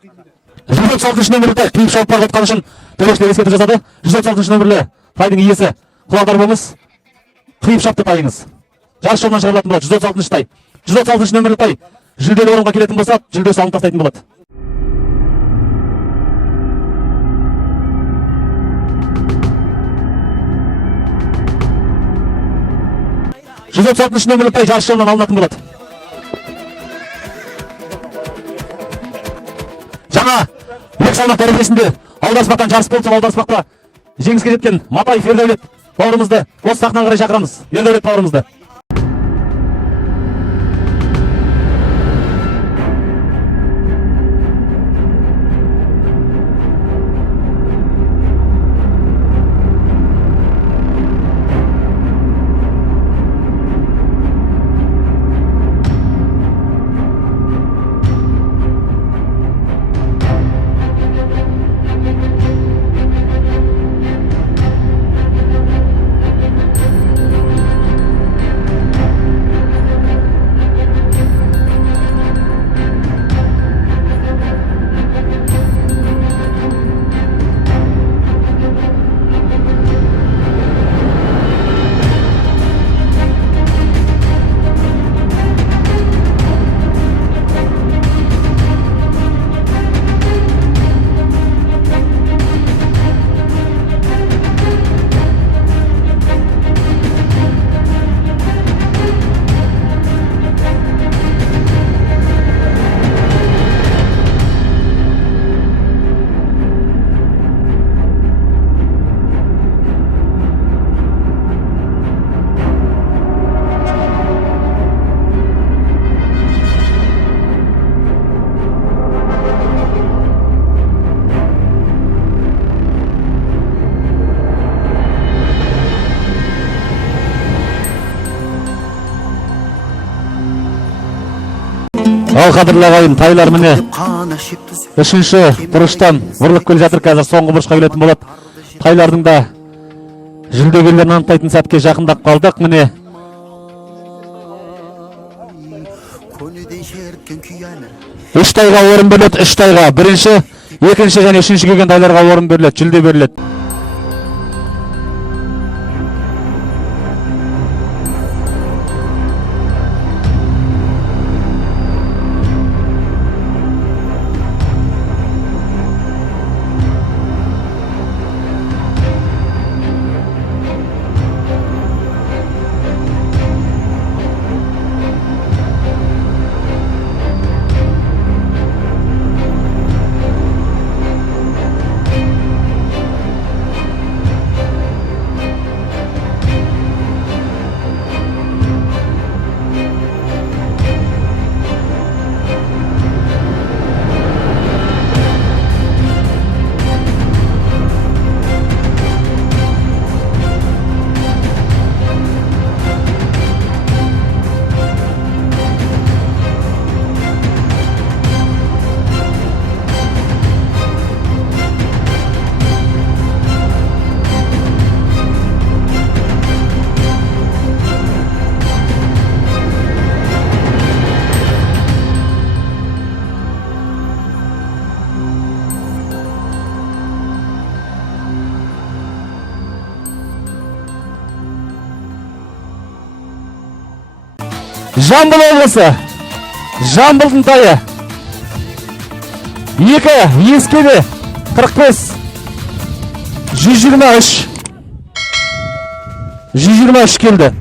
136 нөмірлі тай қиып шауып бара жатқаны үшін төрешілер ескерту жасады. 136 нөмірлі тайдың иесі құлағдар болыңыз. Қиып шапты тайыңыз. Жарыс жолынан шығарылатын болады. 136 тай. 136 нөмірлі тай жүлделі орынға келетін болса, жүлдесі алынып тастайтын болады. нөмірлі тай жарыс жолынан алынатын болады. Жаңа екі салмақ дәрежесінде аударыспақтан жарыс болып, аударыспақта жеңіске жеткен Матаев Ердәулет бауырымызды осы сахнаға қарай шақырамыз. Ердәулет бауырымызды. Ал қадірлі ағайын, тайлар міне үшінші бұрыштан бұрылып келе жатыр. Қазір соңғы бұрышқа келетін болады. Тайлардың да жүлдегерлерін анықтайтын сәтке жақындап қалдық. Міне үш тайға орын беріледі. Үш тайға бірінші, екінші және үшінші келген тайларға орын беріледі, жүлде беріледі. Жамбыл облысы, Жамбылдың тайы. 2 ескеде 45 123 келді.